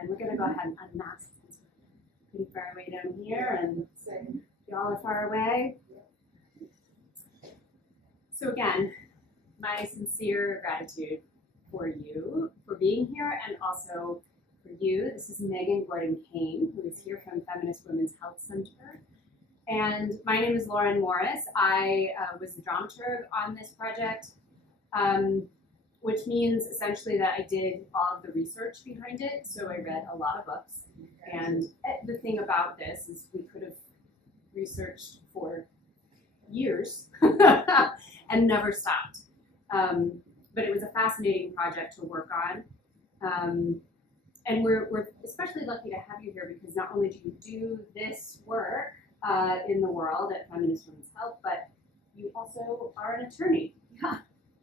in. We're going to go ahead and unmask. It's pretty far away down here, and y'all are far away. So again, my sincere gratitude for you for being here, and also for you. This is Megan Gordon-Kane, who is here from Feminist Women's Health Center. And my name is Lauren Morris. I was the dramaturg on this project, which means essentially that I did all of the research behind it. So I read a lot of books. And the thing about this is we could have researched for years and never stopped. But it was a fascinating project to work on. And we're especially lucky to have you here because not only do you do this work in the world at Feminist Women's Health, but you also are an attorney. Yeah.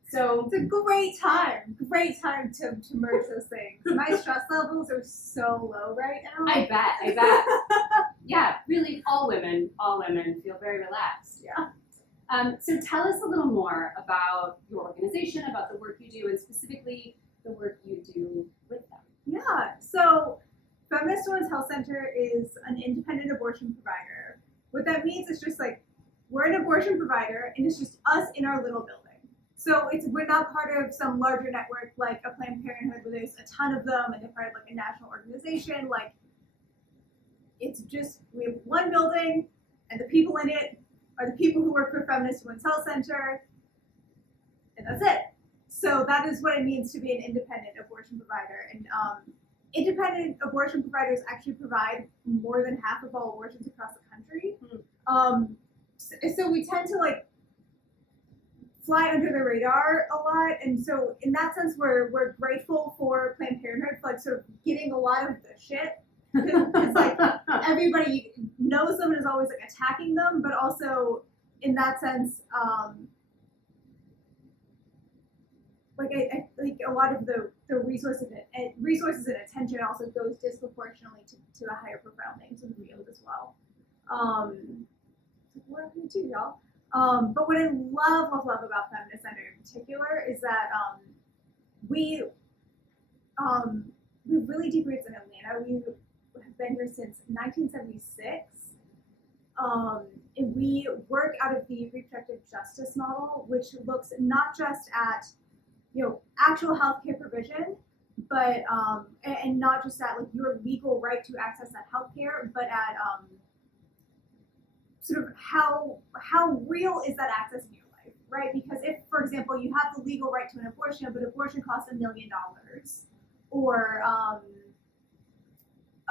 So it's a great time to merge those things. My stress levels are so low right now. I bet. Yeah, really all women feel very relaxed. Yeah. So tell us a little more about your organization, about the work you do, and specifically the work you do with them. Yeah, so Feminist Women's Health Center is an independent abortion provider. What that means is just like, we're an abortion provider and it's just us in our little building. So we're not part of some larger network like a Planned Parenthood where there's a ton of them and they're part of like a national organization. Like, it's just, we have one building and the people in it are the people who work for Feminist Women's Health Center, and that's it. So that is what it means to be an independent abortion provider. And independent abortion providers actually provide more than half of all abortions across the country. So we tend to like fly under the radar a lot. And so in that sense, we're grateful for Planned Parenthood for like sort of getting a lot of the shit. Because like everybody knows them and is always like attacking them, but also in that sense, like I think a lot of the resources and attention also goes disproportionately to the higher profile names in the field as well. We're up here too, y'all. But what I love about Feminist Center in particular is that we have really deep roots in Atlanta. We have been here since 1976. And we work out of the reproductive justice model, which looks not just at actual healthcare provision, but and not just at like your legal right to access that healthcare, but at sort of how real is that access in your life, right? Because if, for example, you have the legal right to an abortion, but abortion costs $1 million, or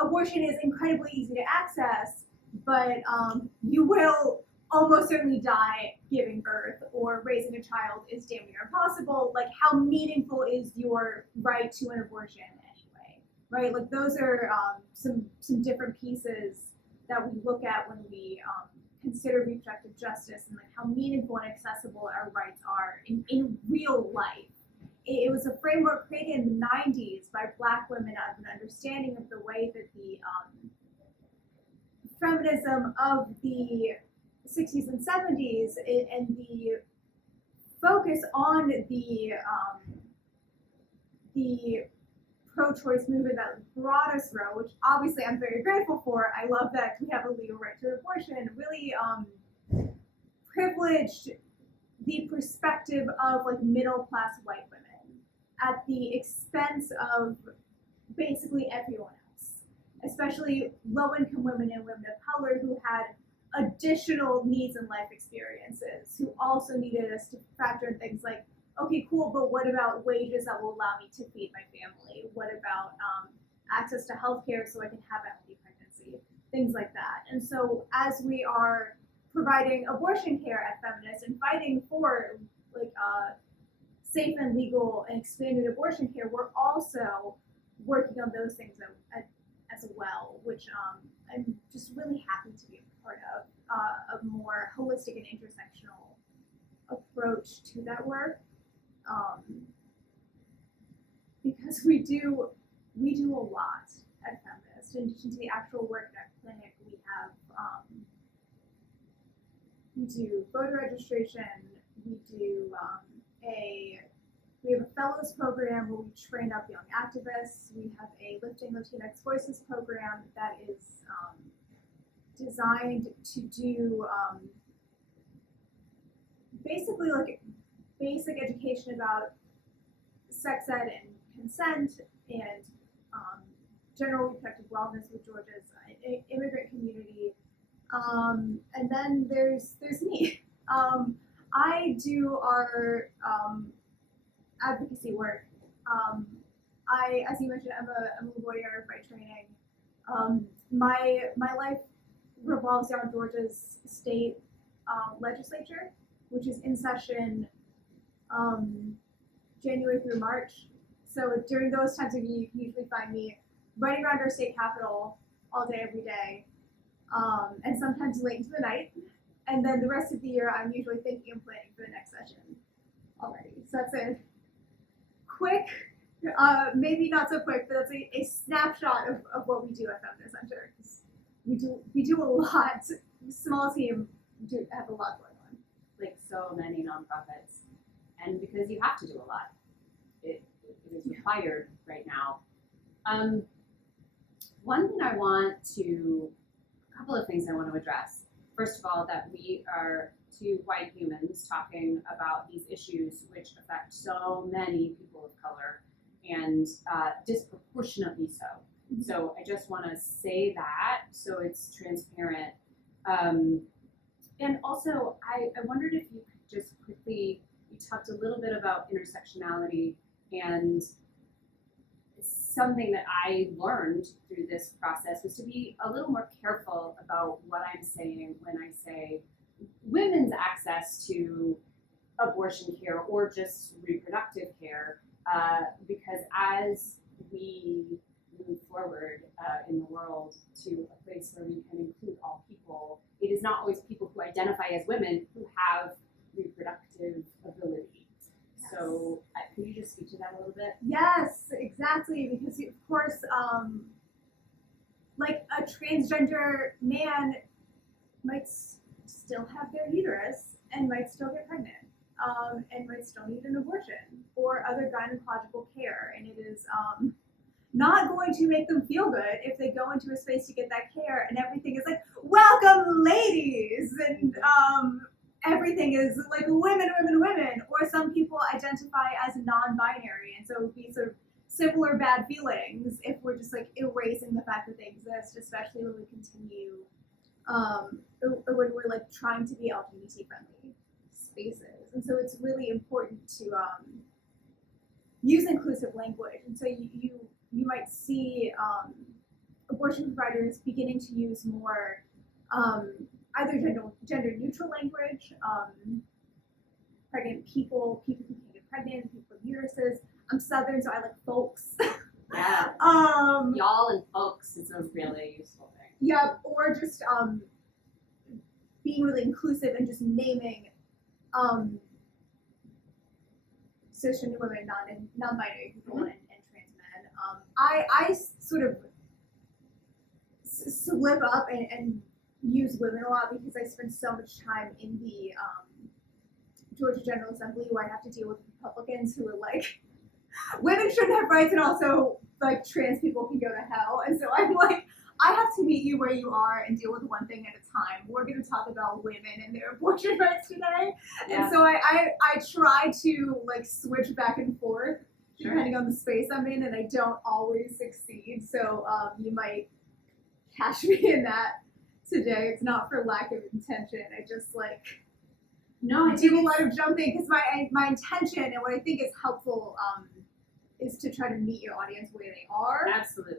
abortion is incredibly easy to access, but you will almost certainly die giving birth, or raising a child is damn near impossible. Like, how meaningful is your right to an abortion anyway, right? Like, those are some different pieces that we look at when we consider reproductive justice, and like how meaningful and accessible our rights are in real life. It was a framework created in the 90s by Black women out of an understanding of the way that the feminism of the 60s and 70s and the focus on the pro-choice movement that brought us through, which obviously I'm very grateful for. I love that we have a legal right to abortion, really privileged the perspective of like middle-class white women at the expense of basically everyone else, especially low-income women and women of color who had additional needs and life experiences, who also needed us to factor in things like, okay, cool, but what about wages that will allow me to feed my family? What about access to healthcare so I can have a healthy pregnancy? Things like that. And so as we are providing abortion care at Feminist and fighting for like safe and legal and expanded abortion care, we're also working on those things as well, which I'm just really happy to be a part of, a more holistic and intersectional approach to that work. Because we do a lot at Feminist. In addition to the actual work at our clinic, we do voter registration. We have a fellows program where we train up young activists. We have a Lifting Latinx Voices program that is designed to do basically like basic education about sex ed and consent and general reproductive wellness with Georgia's immigrant community. And then there's me. I do our advocacy work. As you mentioned, I'm a lawyer by training. My life revolves around Georgia's state legislature, which is in session January through March. So during those times of year, you can usually find me running around our state capitol all day, every day, and sometimes late into the night. And then the rest of the year, I'm usually thinking and planning for the next session already. So that's a quick, maybe not so quick, but that's a snapshot of what we do at Feminist Center. We do a lot. Small team do have a lot going on. Like so many nonprofits, and because you have to do a lot, it is required right now. One thing a couple of things I want to address. First of all, that we are two white humans talking about these issues which affect so many people of color and disproportionately so. Mm-hmm. So I just want to say that so it's transparent. And also, I wondered if you could just quickly, you talked a little bit about intersectionality, and something that I learned through this process was to be a little more careful about what I'm saying when I say women's access to abortion care or just reproductive care, because as we move forward in the world to a place where we can include all people, it is not always people who identify as women who have reproductive ability. Yes. So can you just speak to that a little bit? Yes, exactly, because of course, like a transgender man might still have their uterus and might still get pregnant, and might still need an abortion or other gynecological care, and it is not going to make them feel good if they go into a space to get that care and everything is like, welcome ladies, and everything is like women, or some people identify as non-binary, and so it would be sort of similar bad feelings if we're just like erasing the fact that they exist, especially when we continue, or when we're like trying to be LGBT friendly spaces. And so it's really important to use inclusive language, and so you might see abortion providers beginning to use more either gender neutral language, pregnant people who can get pregnant, people with uteruses. I'm Southern, so I like folks. Yeah. Y'all and folks is a really useful thing. Yeah, or just being really inclusive and just naming cisgender women, non-binary people, Mm-hmm. and trans men. I sort of slip up and use women a lot because I spend so much time in the Georgia General Assembly where I have to deal with Republicans who are like, women shouldn't have rights, and also like trans people can go to hell. And so I'm like, I have to meet you where you are and deal with one thing at a time. We're going to talk about women and their abortion rights today. Yeah. And so I try to like switch back and forth Sure. depending on the space I'm in, and I don't always succeed. So you might catch me in that today. It's not for lack of intention. I just like No, I do a lot of jumping because my intention and what I think is helpful is to try to meet your audience where they are. Absolutely.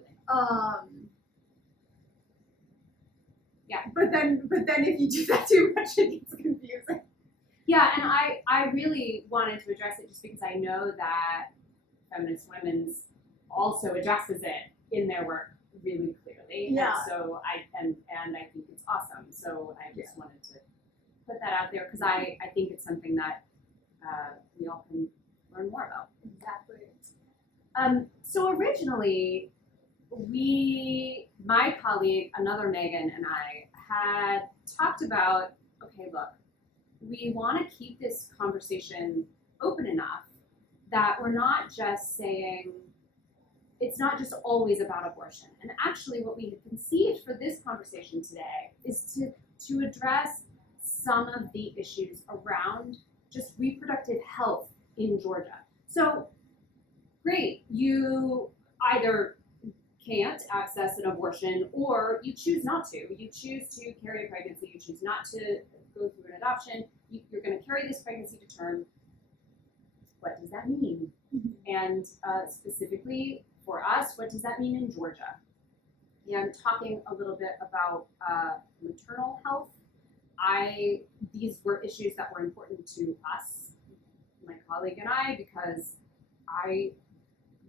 Yeah. But then if you do that too much, it gets confusing. Yeah, and I really wanted to address it just because I know that Feminist Women's also addresses it in their work really clearly. Yeah. And so I think it's awesome. So I just wanted to put that out there because I think it's something that we all can learn more about. Exactly. So originally, my colleague, another Megan, and I had talked about, okay, look, we want to keep this conversation open enough that we're not just saying, it's not just always about abortion. And actually what we have conceived for this conversation today is to address some of the issues around just reproductive health in Georgia. So great, you either can't access an abortion or you choose not to. You choose to carry a pregnancy, you choose not to go through an adoption, you're gonna carry this pregnancy to term. What does that mean? And specifically for us, what does that mean in Georgia? And talking a little bit about maternal health. These were issues that were important to us, my colleague and I, because I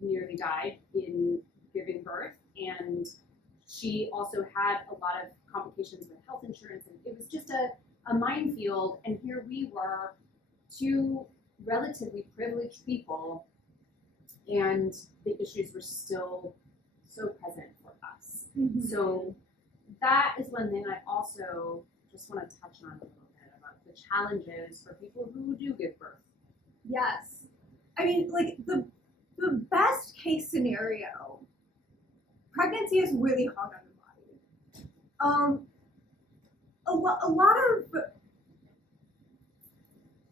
nearly died in giving birth, and she also had a lot of complications with health insurance, and it was just a minefield. And here we were, two relatively privileged people, and the issues were still so present for us. Mm-hmm. So that is one thing I also just want to touch on a little bit about the challenges for people who do give birth. Yes. I mean, like, the best case scenario, pregnancy is really hard on the body. A lot of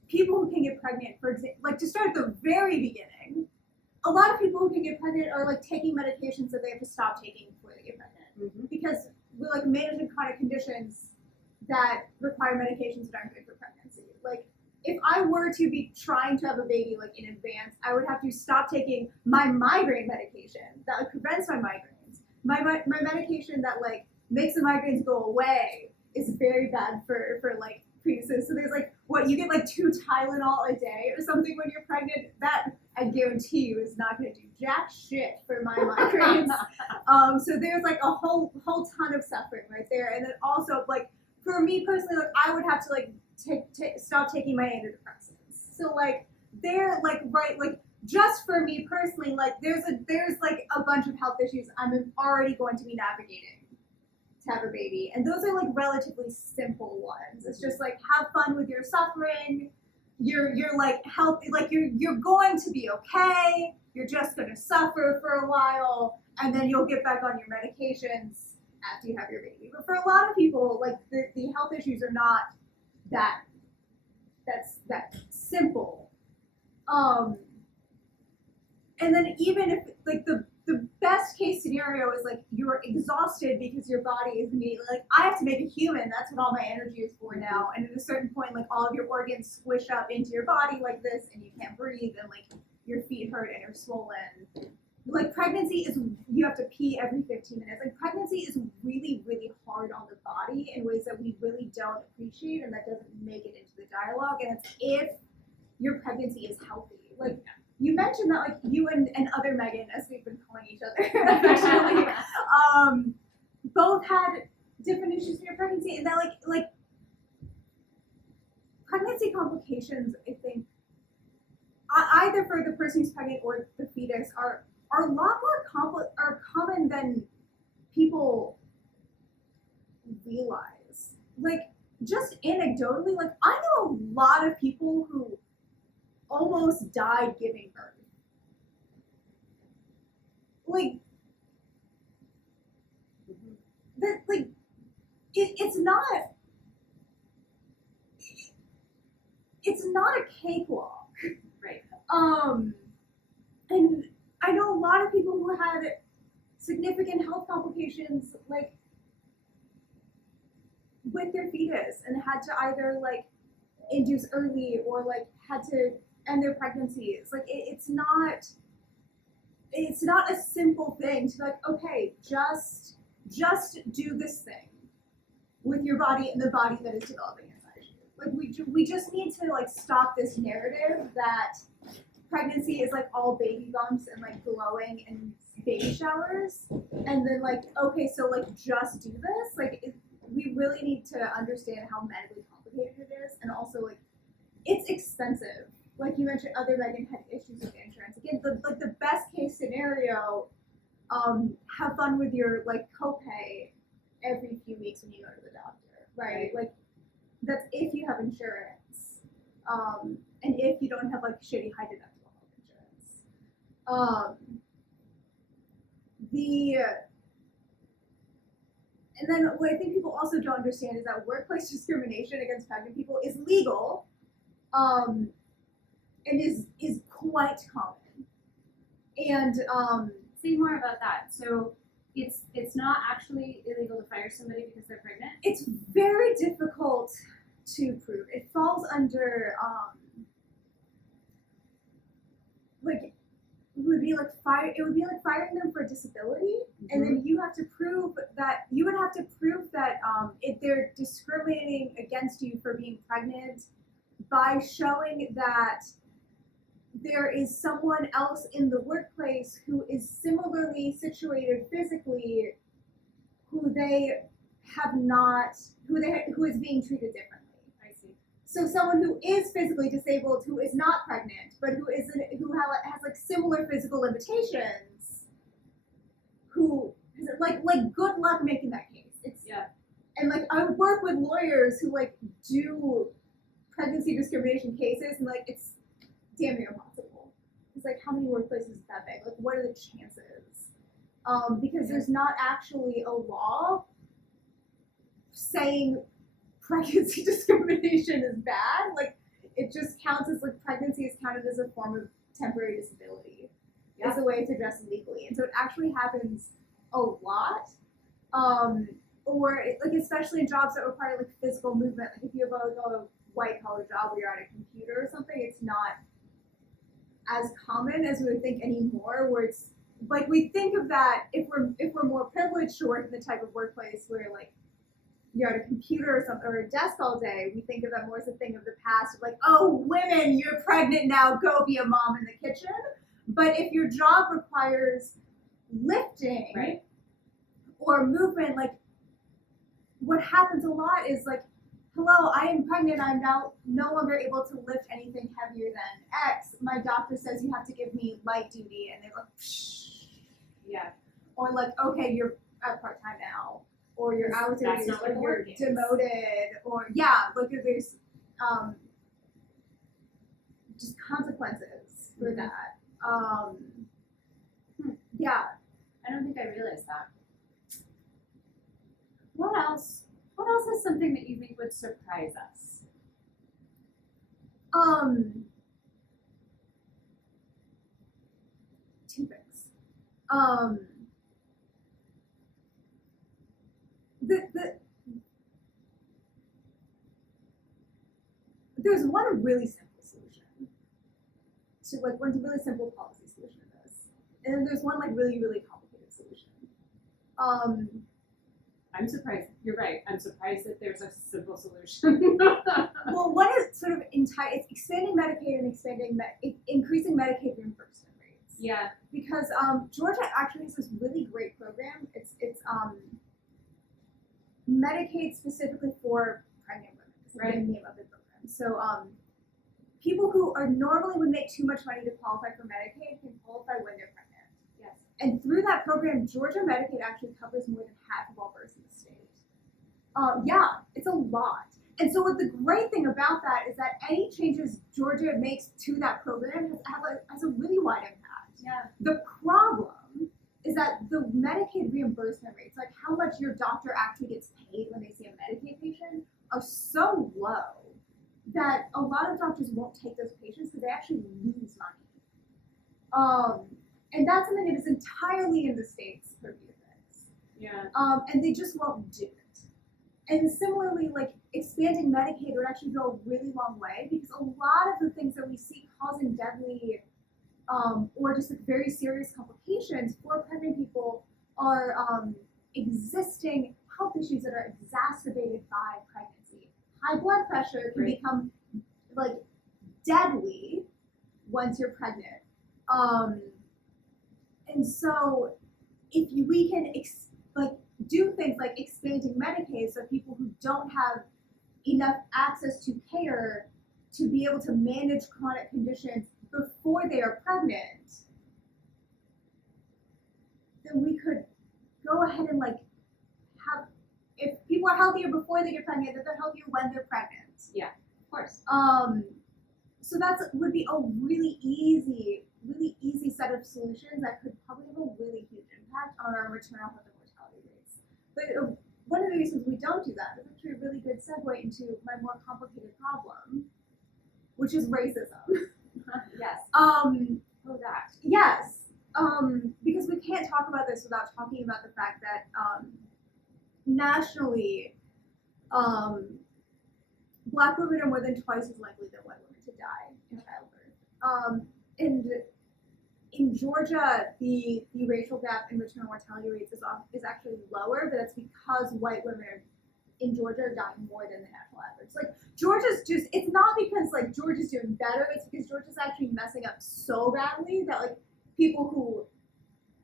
people who can get pregnant, for example, like, to start at the very beginning, a lot of people who can get pregnant are like taking medications that they have to stop taking before they get pregnant, because we're like managing chronic conditions that require medications that aren't good for pregnancy. Like, if I were to be trying to have a baby like in advance, I would have to stop taking my migraine medication that like prevents my migraines. My medication that like makes the migraines go away is very bad for like pregnancy. So there's like, what, you get like 2 Tylenol a day or something when you're pregnant? That, I guarantee you, is not going to do jack shit for my migraines. So there's like a whole ton of suffering right there. And then also, like, for me personally, like, I would have to like stop taking my antidepressants. So like, they're like, right, like, just for me personally, like, there's like a bunch of health issues I'm already going to be navigating to have a baby, and those are like relatively simple ones. It's just like, have fun with your suffering. You're like healthy, like you're going to be okay. You're just gonna suffer for a while, and then you'll get back on your medications after you have your baby. But for a lot of people, like, the health issues are not that simple. And then even if like the best case scenario is like you're exhausted because your body is immediately like, I have to make a human, that's what all my energy is for now. And at a certain point, like, all of your organs squish up into your body like this, and you can't breathe, and like your feet hurt and you're swollen. Like, pregnancy is, you have to pee every 15 minutes. Like, pregnancy is really, really hard on the body in ways that we really don't appreciate, and that doesn't make it into the dialogue. And it's if your pregnancy is healthy. Like, you mentioned that, like, you and other Megan, as we've been calling each other affectionately, both had different issues in your pregnancy, and that like pregnancy complications, I think, either for the person who's pregnant or the fetus, are a lot more common than people realize. Like, just anecdotally, like, I know a lot of people who almost died giving birth. Like, that, like, it's not a cakewalk. Right. And I know a lot of people who had significant health complications, like, with their fetus, and had to either like induce early or like had to end their pregnancies. Like, it's not a simple thing to like, okay, just do this thing with your body and the body that is developing inside you. Like, we just need to like stop this narrative that pregnancy is like all baby bumps and like glowing and baby showers, and then like, okay, so like just do this. Like, we really need to understand how medically complicated it is, and also like it's expensive. Like you mentioned, other Megan had issues with insurance. Again, the best case scenario, have fun with your like copay every few weeks when you go to the doctor, right? Like, that's if you have insurance, and if you don't have like shitty high deductible health And then what I think people also don't understand is that workplace discrimination against pregnant people is legal, and is quite common. And say more about that. So it's not actually illegal to fire somebody because they're pregnant? It's very difficult to prove. It falls under it would be like firing them for disability, and then you would have to prove that if they're discriminating against you for being pregnant by showing that there is someone else in the workplace who is similarly situated physically, who is being treated differently. I see. So someone who is physically disabled, who is not pregnant, but who has like similar physical limitations, who like good luck making that case. And like I work with lawyers who like do pregnancy discrimination cases, and like it's damn near impossible. It's like, how many workplaces is that big? Like, what are the chances? Because there's not actually a law saying pregnancy discrimination is bad. Like, it just counts as like pregnancy is counted as a form of temporary disability. Is a way it's addressed legally, and so it actually happens a lot. Like especially in jobs that require like physical movement. Like if you have a white collar job where you're at a computer or something, it's not as common as we would think anymore. Where it's like we think of that if we're more privileged to work in the type of workplace where like you're at a computer or something or a desk all day, we think of that more as a thing of the past, of like, oh, women, you're pregnant now, go be a mom in the kitchen. But if your job requires lifting, right, or movement, like what happens a lot is like, hello, I am pregnant, I'm now no longer able to lift anything heavier than X. My doctor says you have to give me light duty, and they look, yeah. Or like, okay, you're at part-time now, or your hours are reduced, or you're demoted, or like there's just consequences for that. Yeah. I don't think I realized that. What else is something that you think would surprise us? Two things. There's one really simple solution to like one really simple policy solution to this, and then there's one like really, really complicated solution. I'm surprised. You're right. I'm surprised that there's a simple solution. Well, one is sort of it's expanding Medicaid and increasing Medicaid reimbursement rates. Yeah. Because Georgia actually has this really great program. It's Medicaid specifically for pregnant women. Right. The name of the program. So people who are normally would make too much money to qualify for Medicaid can qualify when they're pregnant. Yes. And through that program, Georgia Medicaid actually covers more than half of all births in the state. It's a lot. And so what the great thing about that is that any changes Georgia makes to that program has a really wide impact. Yeah. The problem is that the Medicaid reimbursement rates, like how much your doctor actually gets paid when they see a Medicaid patient, are so low that a lot of doctors won't take those patients because they actually lose money. And that's something that is entirely in the state's purview of things. Yeah. And they just won't do it. And similarly, like expanding Medicaid would actually go a really long way, because a lot of the things that we see causing deadly or just like very serious complications for pregnant people are existing health issues that are exacerbated by pregnancy. High blood pressure can become like deadly once you're pregnant. And so if we can do things like expanding Medicaid so people who don't have enough access to care to be able to manage chronic conditions before they are pregnant, then we could go ahead and like have, if people are healthier before they get pregnant, that they're healthier when they're pregnant. Yeah, of course. So that would be a really easy set of of solutions that could probably have a really huge impact on our maternal health and mortality rates. But one of the reasons we don't do that is actually a really good segue into my more complicated problem, which is racism. Yes. That. Yes. Because we can't talk about this without talking about the fact that nationally, Black women are more than twice as likely than white women to die in childbirth. And in Georgia, the racial gap in maternal mortality rates is actually lower, but that's because white women in Georgia are dying more than the national average. Like Georgia's just, it's not because like Georgia's doing better, it's because Georgia's actually messing up so badly that like people who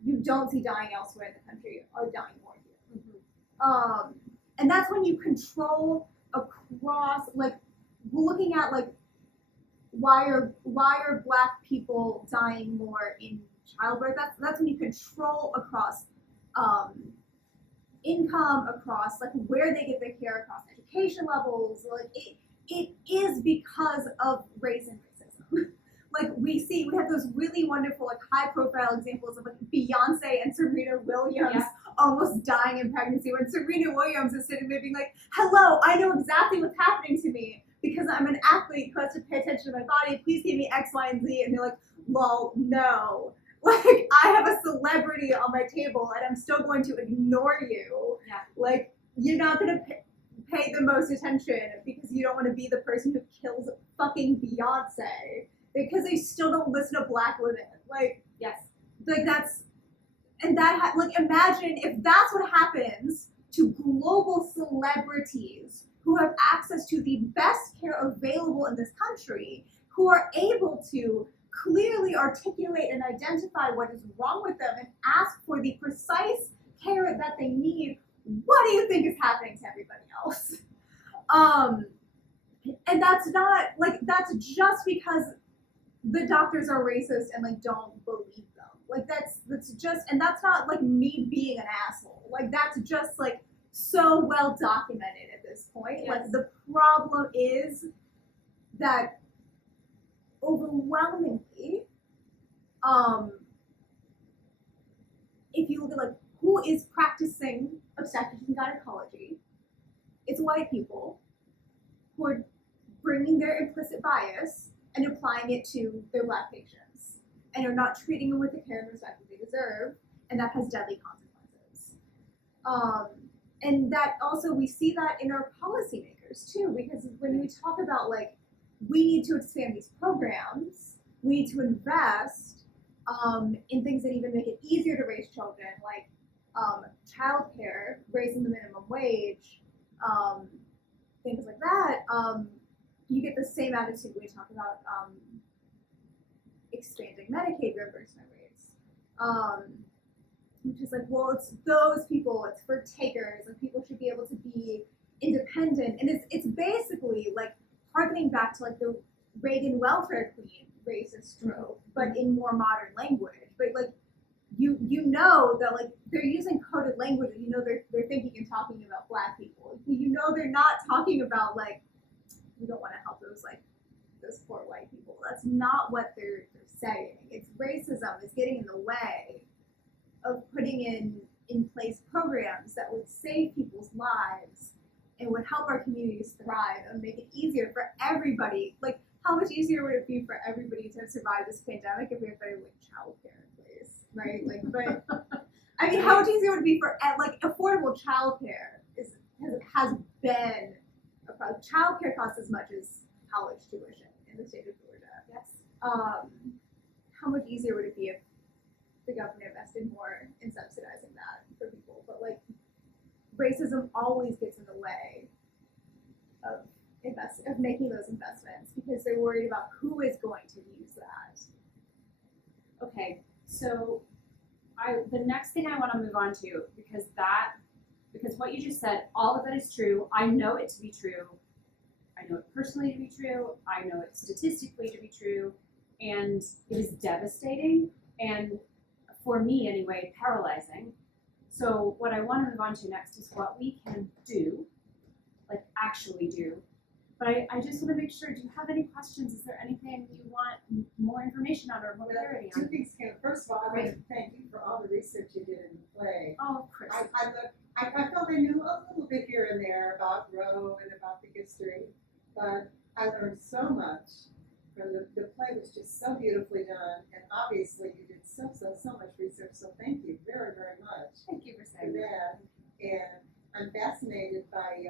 you don't see dying elsewhere in the country are dying more here. Mm-hmm. And that's when you control across, like, we're looking at like why are Black people dying more in childbirth? That's when you control across income, across like where they get their care, across education levels. Like it is because of race and racism. Like we have those really wonderful like high profile examples of like Beyonce and Serena Williams almost dying in pregnancy, when Serena Williams is sitting there being like, hello, I know exactly what's happening to me because I'm an athlete who has to pay attention to my body. Please give me X, Y, and Z. And they're like, lol, no. Like, I have a celebrity on my table and I'm still going to ignore you. Yeah. Like, you're not going to pay the most attention because you don't want to be the person who kills fucking Beyonce. Because they still don't listen to Black women. Like, yes. Like, that's, and that, like, imagine if that's what happens to global celebrities who have access to the best care available in this country, who are able to clearly articulate and identify what is wrong with them and ask for the precise care that they need. What do you think is happening to everybody else? And that's not, like, that's just because the doctors are racist and, like, don't believe them. Like, that's just, and that's not, like, me being an asshole. Like, that's just, like, so well documented at this point. Yes. Like, the problem is that overwhelmingly, if you look at, like, who is practicing obstetrics and gynecology, it's white people who are bringing their implicit bias and applying it to their Black patients, and are not treating them with the care and respect that they deserve, and that has deadly consequences. And that also, we see that in our policymakers too, because when we talk about, like, we need to expand these programs, we need to invest in things that even make it easier to raise children, like childcare, raising the minimum wage, things like that. You get the same attitude when we talk about expanding Medicaid reimbursement rates, which is like, well, it's those people, it's for takers, and people should be able to be independent, and it's basically like harkening back to like the Reagan welfare queen racist trope, but in more modern language. But like you know that like they're using coded language, and you know they're thinking and talking about Black people. You know they're not talking about like, we don't want to help those poor white people. That's not what they're saying. It's racism is getting in the way of putting in place programs that would save people's lives and would help our communities thrive and make it easier for everybody. Like, how much easier would it be for everybody to survive this pandemic if we had better like childcare in place, right? Like, but I mean, how much easier would it be for like affordable childcare has been a problem. Childcare costs as much as college tuition in the state of Georgia. Yes. How much easier would it be if the government invested more in subsidizing that for people? But like, racism always gets in the way of making those investments because they're worried about who is going to use that. Okay, so the next thing I want to move on to, because what you just said, all of that is true. I know it to be true. I know it personally to be true. I know it statistically to be true, and it is devastating, and for me anyway, paralyzing. So what I want to move on to next is what we can do, like actually do, But I just want to make sure, do you have any questions? Is there anything you want more information on or more clarity Two on? things came. First of all, I want to thank you for all the research you did in the play. Oh, Chris. I felt I knew a little bit here and there about Roe and about the history, but I learned so much. From the play was just so beautifully done, and obviously you did so much research. So thank you very, very much Thank you for for saying that. that. And I'm fascinated by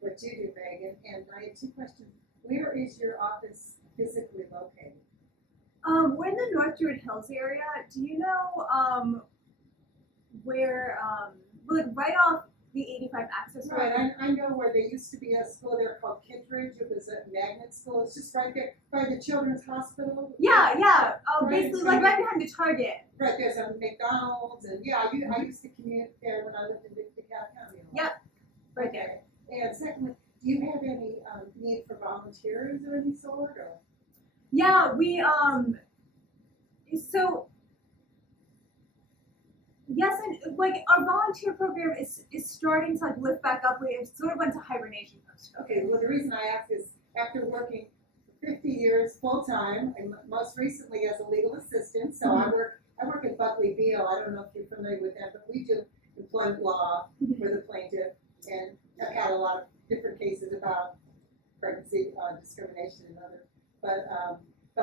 what you do, Megan. And I have two questions. Where is your office physically located? We're in the North Druid Hills area. Do you know where like right off the 85 access road? Right, I know where there used to be a school there called Kittredge. It was a magnet school. It's just right there by the Children's Hospital. Yeah. Right, Basically, right. like right behind the Target. Right, there's a McDonald's, and yeah, I used to commute there when I lived in DeKalb County. Yep, right there. And secondly, do you have any need for volunteers of any sort, or? Yeah, we so yes, and like our volunteer program is starting to like lift back up. We sort of went to hibernation post. Okay, well, the reason I ask is after working 50 years full time, and most recently as a legal assistant, so I work at Buckley Beal. I don't know if you're familiar with that, but we do employment law for the plaintiff, and I've had a lot of different cases about pregnancy discrimination and other. But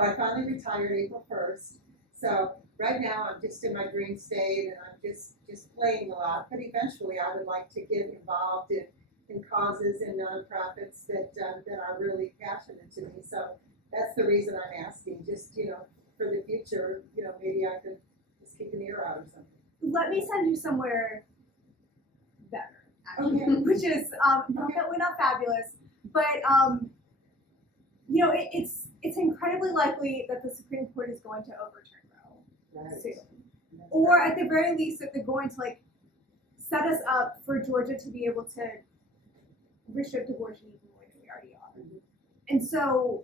I finally retired April 1st. So right now I'm just in my dream state, and I'm just playing a lot. But eventually I would like to get involved in causes and nonprofits that are really passionate to me. So that's the reason I'm asking. Just for the future, maybe I could just keep an ear out or something. Let me send you somewhere better, actually, Okay. which is not that we're not fabulous, but it's incredibly likely that the Supreme Court is going to overturn Roe soon, or at the very least that they're going to like set us up for Georgia to be able to restrict abortion even more than we already are. And so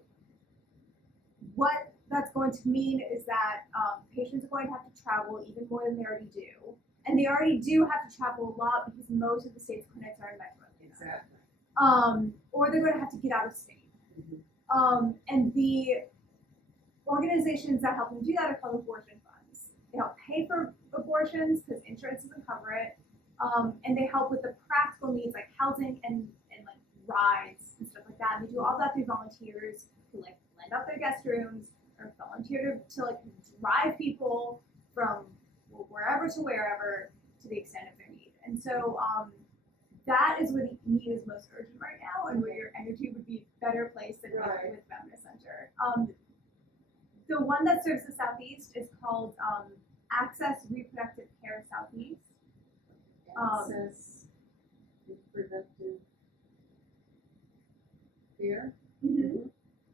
what that's going to mean is that patients are going to have to travel even more than they already do. And they already do have to travel a lot because most of the state's clinics are in metro. Exactly. Or they're going to have to get out of state. And the organizations that help them do that are called abortion funds. They help pay for abortions because insurance doesn't cover it. And they help with the practical needs like housing and like rides and stuff like that. And they do all that through volunteers who like lend out their guest rooms or volunteer to like drive people from wherever to wherever to the extent of their need. And so that is where the need is most urgent right now, and where your energy would be better placed than with Feminist Center. The one that serves the Southeast is called Access Reproductive Care Southeast. Access reproductive care.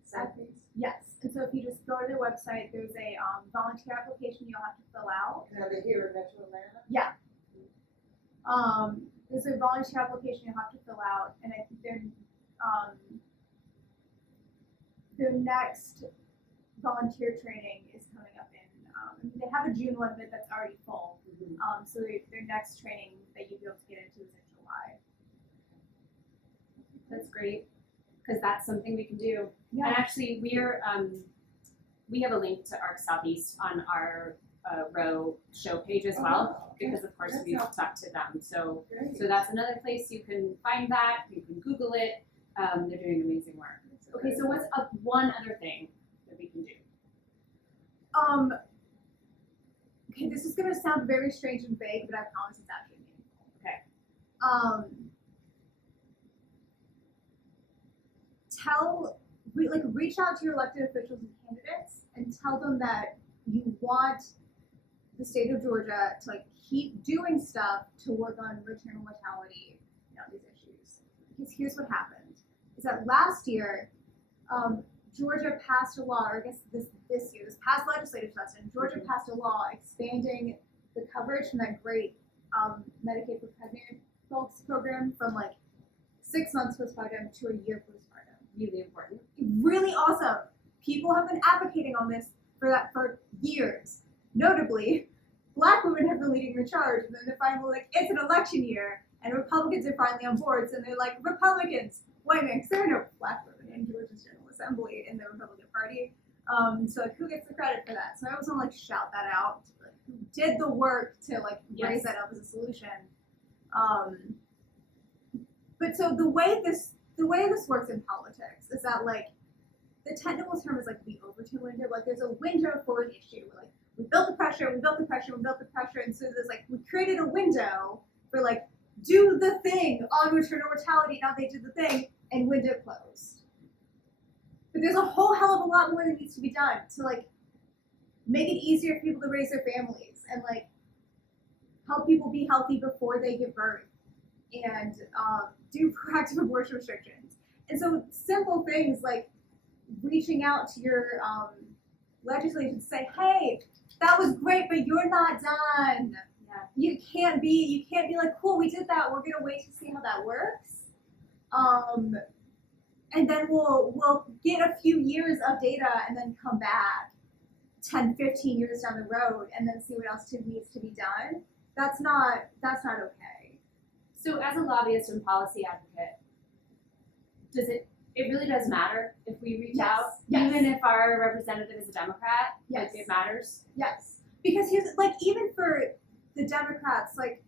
Southeast. Yes, and so if you just go to their website, there's a volunteer application you'll have to fill out. Now they're here in Metro Atlanta. Yeah. There's a volunteer application you'll have to fill out, and I think their next volunteer training is coming up in. They have a June one, but that's already full. So their next training that you'll be able to get into is in July. That's great, because that's something we can do. Yeah. And actually, we have a link to ARC Southeast on our Roe show page as well, because of course we've talked to them. So that's another place you can find that. You can Google it. They're doing amazing work. Okay, so what's up? One other thing that we can do. Okay, this is gonna sound very strange and vague, but I promise it's actually meaningful. Okay. Reach out to your elected officials and candidates and tell them that you want the state of Georgia to like keep doing stuff to work on maternal mortality, these issues. Because here's what happened: is that last year, Georgia passed a law, or I guess this past legislative session, Georgia passed a law expanding the coverage from that great Medicaid for pregnant folks program from like 6 months postpartum to a year postpartum. Really important. Really awesome. People have been advocating on this for years. Notably, Black women have been leading the charge, and then they're finally like, it's an election year, and Republicans are finally on board, so they're like, Republicans, white men, because there are no black women in Georgia's General Assembly in the Republican Party. So like, who gets the credit for that? So I always want to like shout that out, like, who did the work to like raise that up as a solution. But so the way this works in politics is that like the technical term is like the Overton window. Like there's a window for an issue. Like we built the pressure, and so there's like we created a window for like do the thing on maternal mortality. Now they did the thing, and window closed. But there's a whole hell of a lot more that needs to be done to like make it easier for people to raise their families and like help people be healthy before they give birth and do proactive abortion restrictions. And so simple things like reaching out to your legislature to say, hey, that was great, but you're not done. Yeah. You can't be like, cool, we did that. We're gonna wait to see how that works. And then we'll get a few years of data and then come back 10, 15 years down the road and then see what else needs to be done. That's not okay. So as a lobbyist and policy advocate, it really does matter if we reach out, even if our representative is a Democrat? Yes. Like, it matters? Yes. Because here's, like, even for the Democrats, like,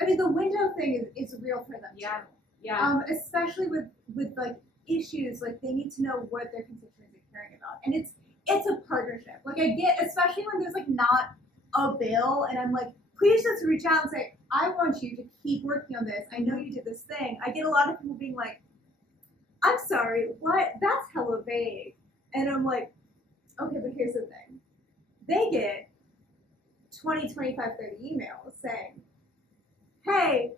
I mean, the window thing is real for them, Yeah. too. Yeah. Especially with like issues, like they need to know what their constituents are caring about, and it's a partnership. Like I get, especially when there's like not a bill, and I'm like, please just reach out and say, I want you to keep working on this. I know you did this thing. I get a lot of people being like, I'm sorry, what? That's hella vague, and I'm like, okay, but here's the thing. They get 20, 25, 30 emails saying, hey,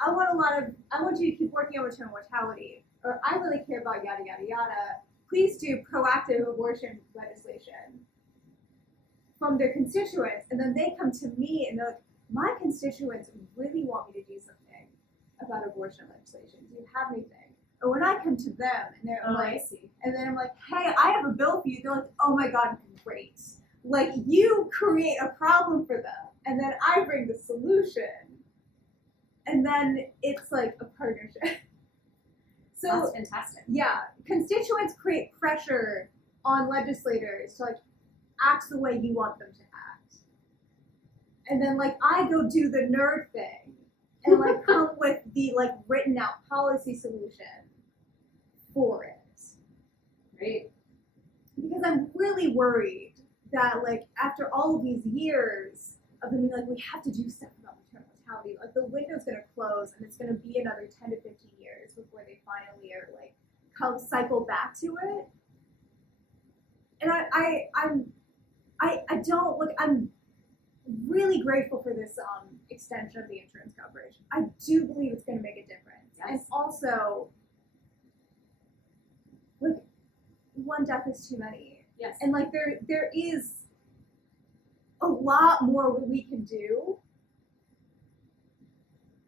I want you to keep working on maternal mortality, or I really care about yada, yada, yada. Please do proactive abortion legislation from their constituents. And then they come to me and they're like, my constituents really want me to do something about abortion legislation. Do you have anything? Or when I come to them and they're like, I see. and then I'm like, hey, I have a bill for you. They're like, oh my God, great. Like you create a problem for them. And then I bring the solution. And then it's like a partnership. So That's fantastic. yeah, constituents create pressure on legislators to like act the way you want them to act. And then like I go do the nerd thing and like come with the like written out policy solution for it. Great. Because I'm really worried that like after all of these years of them being like, we have to do stuff about maternal mortality, like the window's gonna close and it's gonna be another 10 to 15 years before they finally are like come cycle back to it. And I'm really grateful for this extension of the insurance coverage. I do believe it's gonna make a difference. Yes. And also like one death is too many. Yes. And like there is a lot more we can do.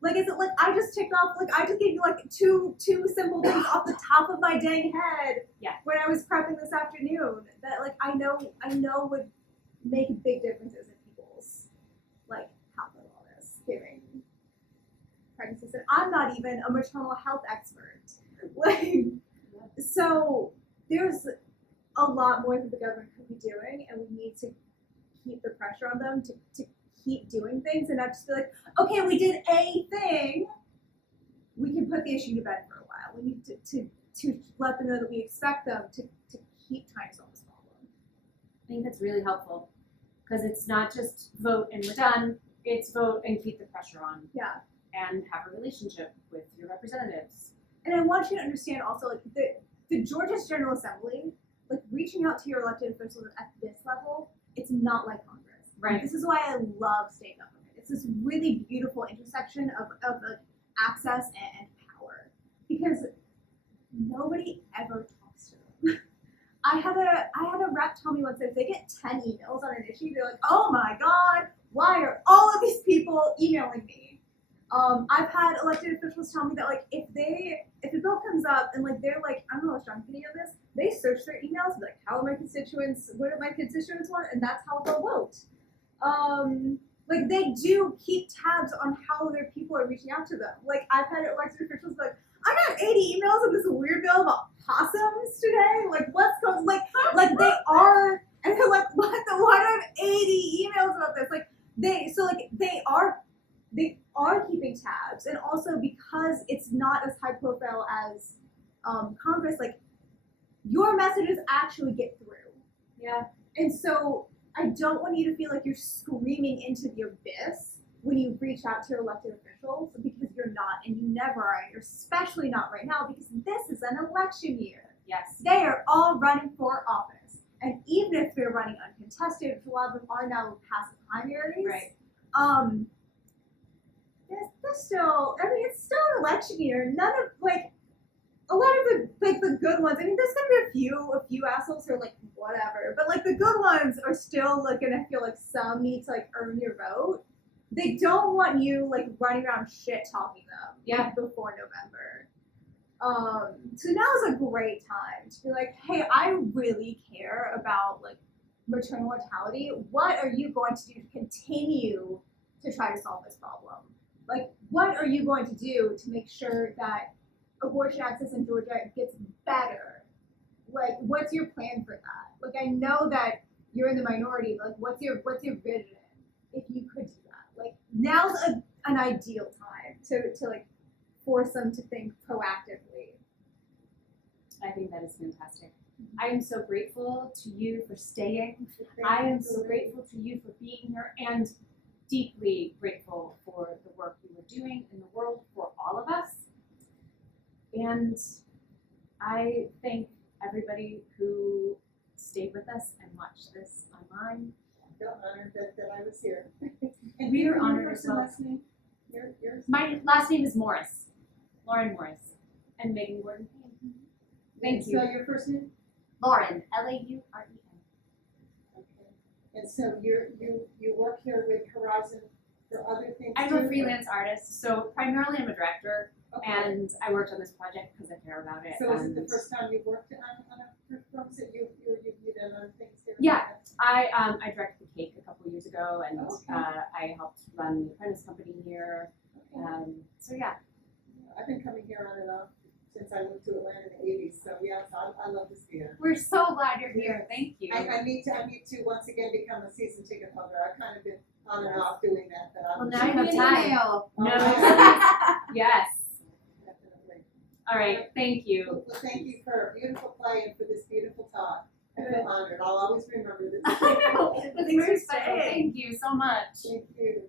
Like is it like I just ticked off, like I just gave you like two simple things off the top of my dang head when I was prepping this afternoon that like I know would make big differences in people's like health and wellness giving pregnancies. And I'm not even a maternal health expert. Like so there's a lot more that the government could be doing, and we need to keep the pressure on them to keep doing things and not just be like, okay, we did a thing. We can put the issue to bed for a while. We need to let them know that we expect them to keep trying to solve this problem. I think that's really helpful because it's not just vote and we're done. It's vote and keep the pressure on. Yeah. And have a relationship with your representatives. And I want you to understand also, like the Georgia's General Assembly, like reaching out to your elected officials at this level, it's not like Congress. Right. This is why I love state government. It's this really beautiful intersection of access and power, because nobody ever talks to them. I had a rep tell me once that if they get 10 emails on an issue, they're like, oh my God, why are all of these people emailing me? I've had elected officials tell me that like if a bill comes up and like they're like, I don't know how strong video this, they search their emails and be like, how are my constituents, what do my constituents want, and that's how they'll vote. Like they do keep tabs on how their people are reaching out to them. Like I've had elected officials be like, I got 80 emails on this weird bill about possums today. Like, what's going? Like they are, and they're like, what? Why do I have 80 emails about this? Like, they are keeping tabs, and also because it's not as high profile as Congress, like your messages actually get through. Yeah. And so I don't want you to feel like you're screaming into the abyss when you reach out to your elected officials, because you're not, and you never are. You're especially not right now, because this is an election year. Yes. They are all running for office. And even if they're running uncontested, which a lot of them are now past the primaries, Right. they're still, I mean, it's still an election year. None of, like, a lot of the good ones, I mean, there's gonna be a few assholes who are like, whatever, but like the good ones are still like gonna feel like some need to like earn your vote. They don't want you like running around shit talking them like, before November. So now is a great time to be like, hey, I really care about like maternal mortality. What are you going to do to continue to try to solve this problem? Like, what are you going to do to make sure that abortion access in Georgia gets better? Like, what's your plan for that? Like, I know that you're in the minority, but like, what's your vision if you could do that? Like, now's an ideal time to like force them to think proactively. I think that is fantastic. I am so grateful to you for staying. I am so grateful to you for being here, and deeply grateful for the work you are doing in the world for all of us. And I thank everybody who stayed with us and watched this online. I feel honored that I was here. And we are honored as well. Last name? Yours? My last name is Morris, Lauren Morris, and Megan Gordon-Kane. Thank you. Spell your first name? Lauren, Laureen. Okay. And so you work here with Horizon for other things I'm too? a freelance artist, so primarily I'm a director, Okay. and I worked on this project because I care about it. So is it the and first time you've worked on a program that you've done other things here? Yeah. I directed the cake a couple years ago, and Okay. I helped run the apprentice company here. Okay. So yeah. I've been coming here on and off since I moved to Atlanta in the 80s, so yes, I love this theater. We're so glad you're here. Thank you. I need to once again become a season ticket holder. I've kind of been on and off doing that, but Well, I'm now you have time. Oh, No. yeah. Yes. Definitely. All right. Thank you. Well, thank you for a beautiful play and for this beautiful talk. I feel honored. I'll always remember this. I know. That's Thanks very for special. staying. Thank you so much. Thank you.